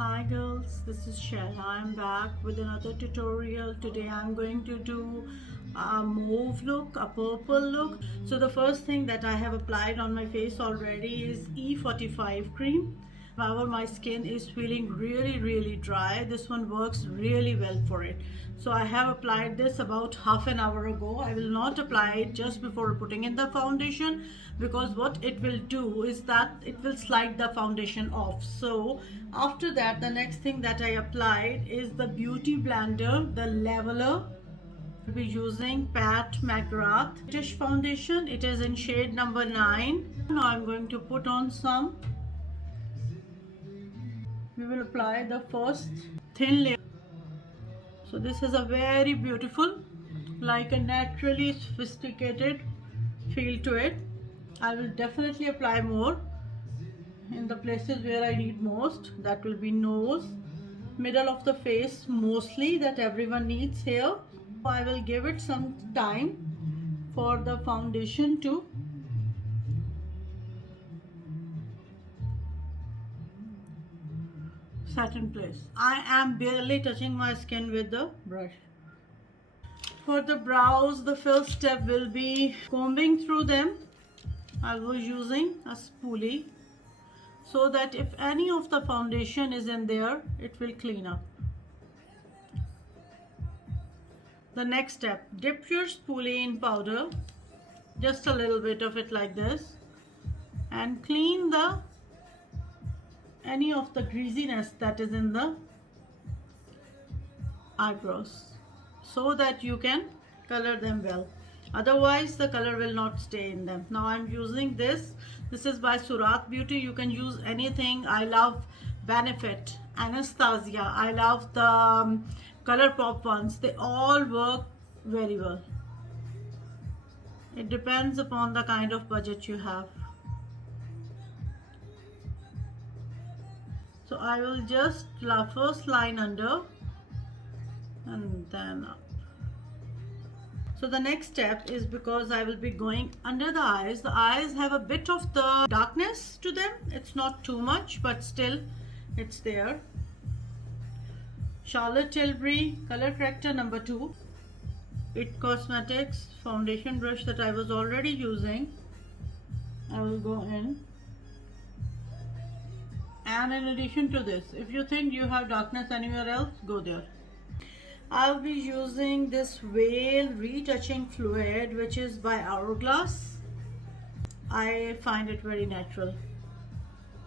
Hi girls, this is Shella. I'm back with another tutorial. Today I'm going to do a mauve look, a purple look. So the first thing that I have applied on my face already is E45 cream. However, my skin is feeling really dry. This one works really well for it. So I have applied this about half an hour ago. I will not apply it just before putting in the foundation, because what it will do is that it will slide the foundation off. So after that, the next thing that I applied is the beauty blender, the leveler. We'll be using Pat McGrath British foundation. It is in shade number 9. Now I'm going to put on some. We will apply the first thin layer. So this is a very beautiful, like a naturally sophisticated feel to it. I will definitely apply more in the places where I need most. That will be nose, middle of the face mostly, that everyone needs here. I will give it some time for the foundation to set in place. I am barely touching my skin with the brush. For the brows, the first step will be combing through them. I was using a spoolie so that if any of the foundation is in there, it will clean up. The next step, dip your spoolie in powder, just a little bit of it like this, and clean any of the greasiness that is in the eyebrows so that you can color them well. Otherwise the color will not stay in them. Now I'm using this is by Surat Beauty. You can use anything. I love Benefit, Anastasia, I love the Color Pop ones. They all work very well. It depends upon the kind of budget you have. So I will just first line under and then up. So the next step is, because I will be going under the eyes. The eyes have a bit of the darkness to them. It's not too much, but still it's there. Charlotte Tilbury Color Corrector number 2. It Cosmetics foundation brush that I was already using. I will go in. And in addition to this, if you think you have darkness anywhere else, go there. I'll be using this Veil Retouching Fluid, which is by Hourglass. I find it very natural.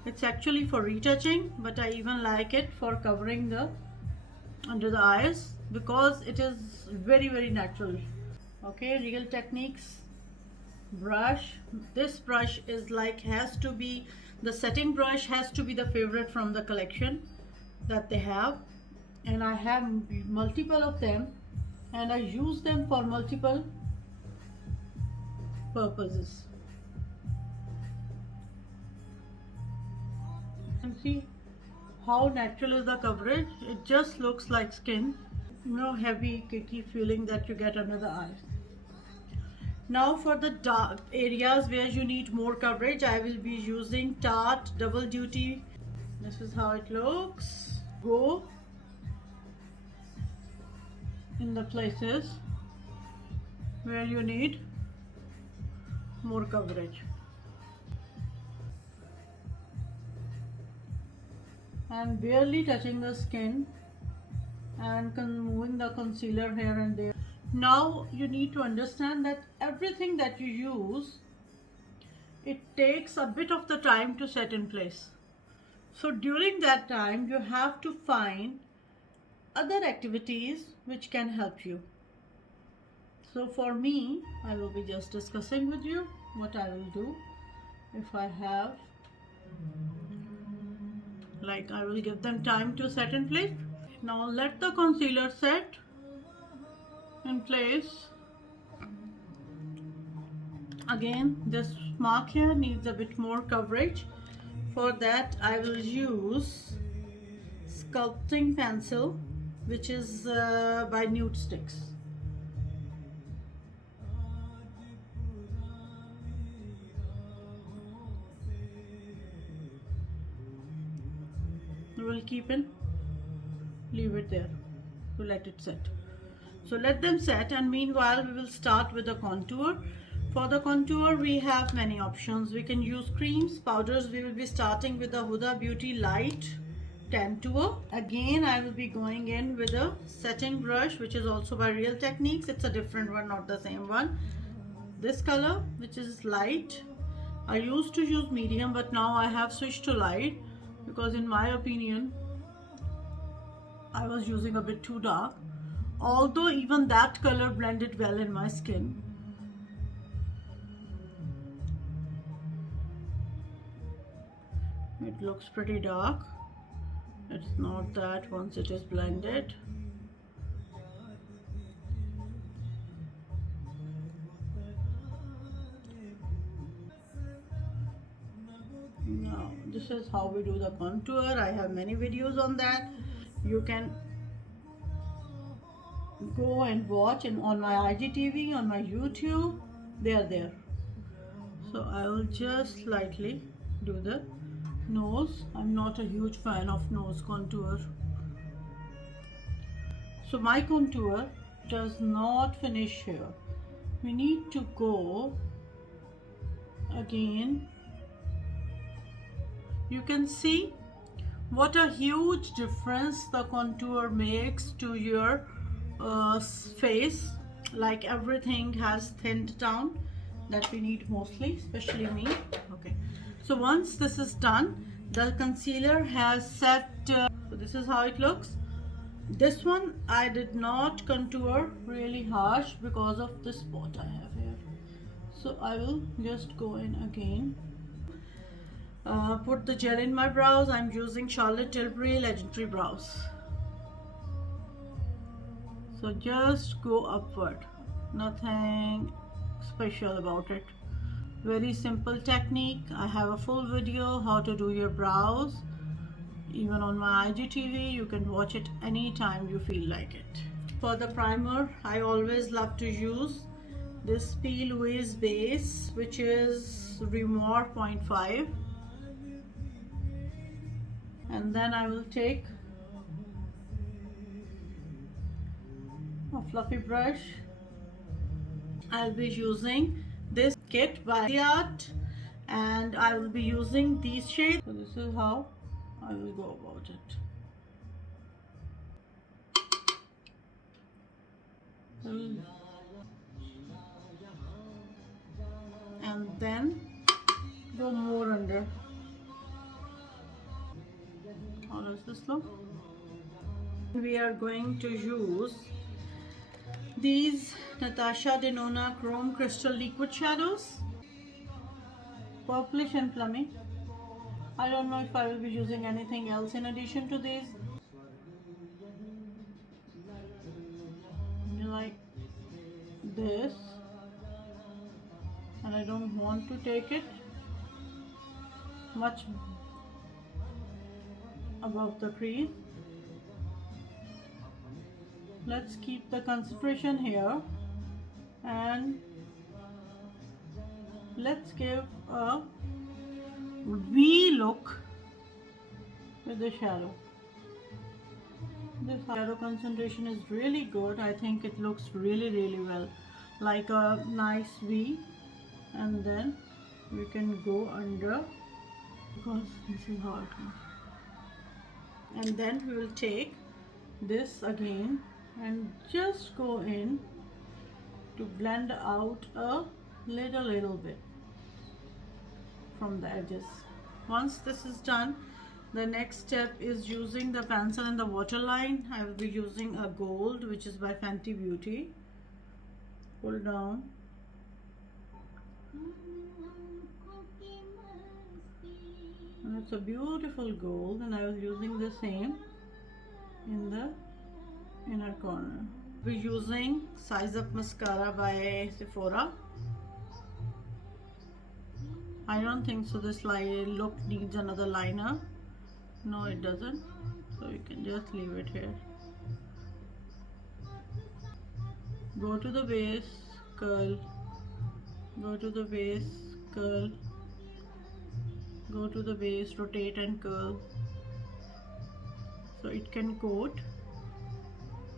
It's actually for retouching, but I even like it for covering the under the eyes because it is very natural. Okay, Real Techniques brush. This brush is like, has to be, the setting brush has to be the favorite from the collection that they have, and I have multiple of them and I use them for multiple purposes. You can see how natural is the coverage. It just looks like skin. No heavy cakey feeling that you get under the eyes. Now for the dark areas where you need more coverage, I will be using Tarte Double Duty. This is how it looks. Go in the places where you need more coverage. And barely touching the skin and moving the concealer here and there. Now you need to understand that everything that you use, it takes a bit of the time to set in place. So during that time you have to find other activities which can help you. So for me, I will be just discussing with you what I will do. If I have, like, I will give them time to set in place. Now let the concealer set in place. Again, this mark here needs a bit more coverage. For that I will use sculpting pencil, which is by Nude Sticks. we will leave it there to let it set. So let them set, and meanwhile we will start with the contour. For the contour we have many options. We can use creams, powders. We will be starting with the Huda Beauty Light Tan Tour. Again, I will be going in with a setting brush, which is also by Real Techniques. It's a different one, not the same one. This color, which is light. I used to use medium, but now I have switched to light because in my opinion I was using a bit too dark, although even that color blended well in my skin. It looks pretty dark. It's not that once it is blended. Now this is how we do the contour. I have many videos on that. You can go and watch on my IGTV, on my YouTube. They are there. So I will just lightly do the nose. I'm not a huge fan of nose contour. So my contour does not finish here. We need to go again. You can see what a huge difference the contour makes to your face. Like everything has thinned down, that we need mostly, especially me. Okay, so once this is done, the concealer has set. So this is how it looks. This one I did not contour really harsh because of the spot I have here. So I will just go in again. Put the gel in my brows. I'm using Charlotte Tilbury Legendary Brows. So just go upward. Nothing special about it. Very simple technique. I have a full video how to do your brows. Even on my IGTV, you can watch it anytime you feel like it. For the primer, I always love to use this P. Louise base, which is Remore 0.5. And then I will take a fluffy brush. I'll be using this kit by The Art, and I will be using these shades. So this is how I will go about it. And then go more under. How does this look? We are going to use these Natasha Denona Chrome Crystal Liquid Shadows, purplish and plummy. I don't know if I will be using anything else in addition to these. Like this, and I don't want to take it much above the crease. Let's keep the concentration here, and let's give a V look with the shadow. This shadow concentration is really good. I think it looks really well, like a nice V. And then we can go under, because this is how it looks. And then we will take this again and just go in to blend out a little bit from the edges. Once this is done, the next step is using the pencil in the waterline. I will be using a gold, which is by Fenty Beauty. Pull down. And it's a beautiful gold, and I was using the same in the inner corner. We're using Size Up Mascara by Sephora. I don't think so this look needs another liner. No, it doesn't. So you can just leave it here. Go to the base, curl. Go to the base, curl. Go to the base, rotate and curl. so it can coat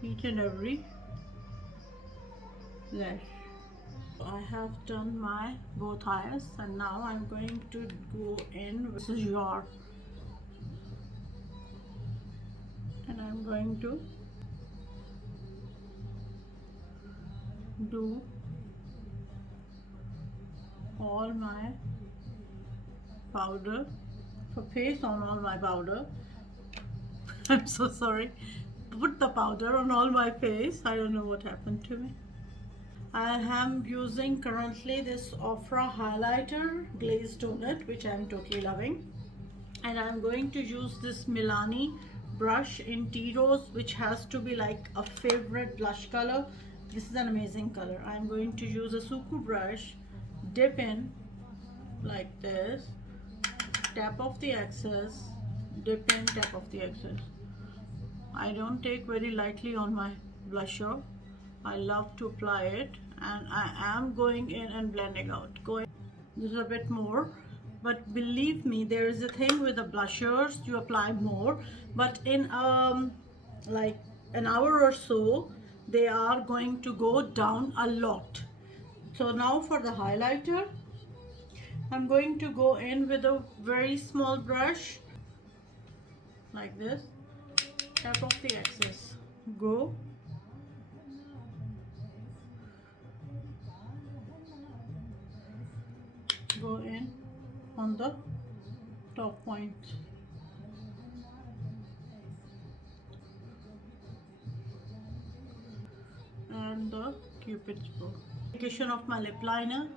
each and every lash. I have done my both eyes, and now I'm going to go in with your, and I'm going to do all my powder for face on all my powder. I'm so sorry. Put the powder on all my face. I don't know what happened to me. I am using currently this Ofra highlighter glazed donut, which I'm totally loving, and I'm going to use this Milani brush in Tea Rose, which has to be like a favorite blush color. This is an amazing color. I'm going to use a Suku brush, dip in like this, tap off the excess, dip in, tap off the excess. I don't take very lightly on my blusher. I love to apply it, and I am going in and blending out. This is a bit more, but believe me, there is a thing with the blushers, you apply more, but in like an hour or so they are going to go down a lot. So now for the highlighter, I'm going to go in with a very small brush like this, tap off the excess, go in on the top point, and the cupid's bow. Application of my lip liner.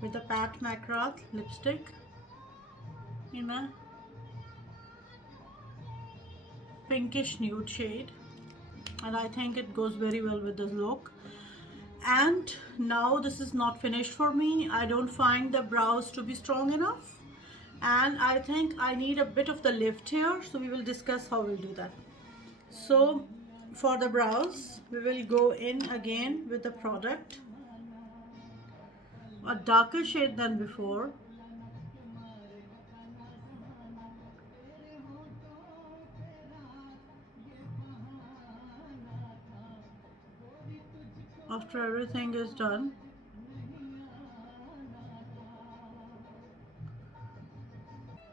With the Pat McGrath lipstick in a pinkish nude shade, and I think it goes very well with this look. And now this is not finished for me. I don't find the brows to be strong enough, and I think I need a bit of the lift here, so we will discuss how we'll do that. So for the brows, we will go in again with the product, a darker shade than before. After everything is done,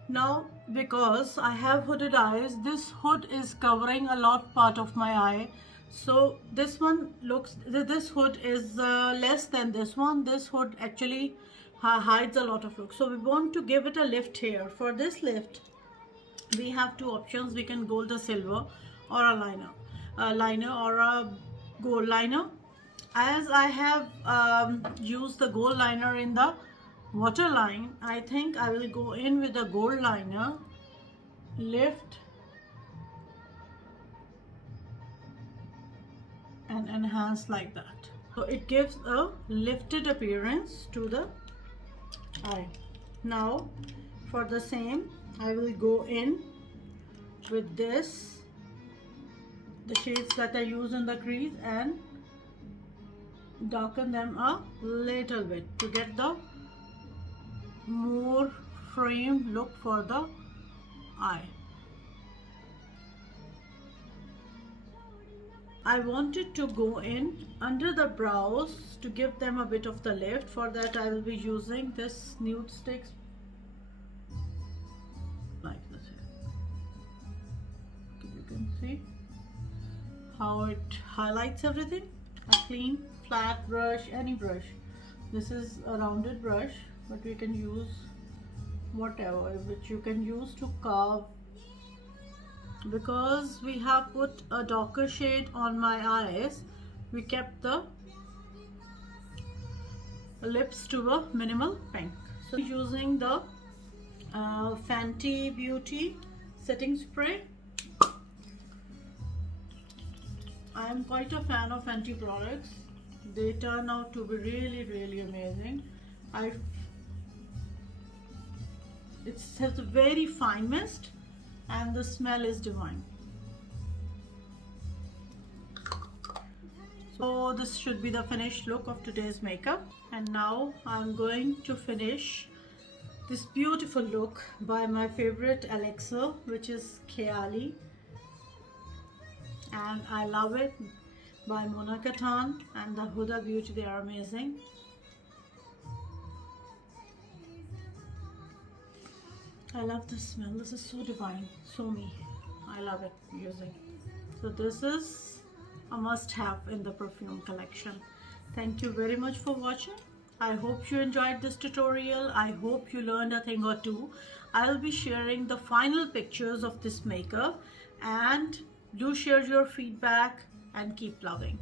now because I have hooded eyes, this hood is covering a lot part of my eye. So this one looks, this hood is less than this one. This hood actually hides a lot of look. So we want to give it a lift here. For this lift, we have two options. We can go the silver or a liner or a gold liner. As I have used the gold liner in the waterline, I think I will go in with the gold liner, lift and enhance like that. So it gives a lifted appearance to the eye. Now for the same, I will go in with this, the shades that I use in the crease, and darken them a little bit to get the more framed look for the eye. I wanted to go in under the brows to give them a bit of the lift. For that I will be using this nude sticks like this here. You can see how it highlights everything. A clean flat brush, any brush. This is a rounded brush, but we can use whatever which you can use to carve. Because we have put a darker shade on my eyes, we kept the lips to a minimal pink. So using the Fenty Beauty setting spray. I am quite a fan of Fenty products. They turn out to be really amazing. It has a very fine mist and the smell is divine. So this should be the finished look of today's makeup. And now I'm going to finish this beautiful look by my favorite elixir, which is Kayali, and I love it, by Mona Katan and the Huda Beauty. They are amazing. I love the smell. This is so divine, so me. I love it using. So this is a must-have in the perfume collection. Thank you very much for watching. I hope you enjoyed this tutorial. I hope you learned a thing or two. I'll be sharing the final pictures of this makeup, and do share your feedback and keep loving.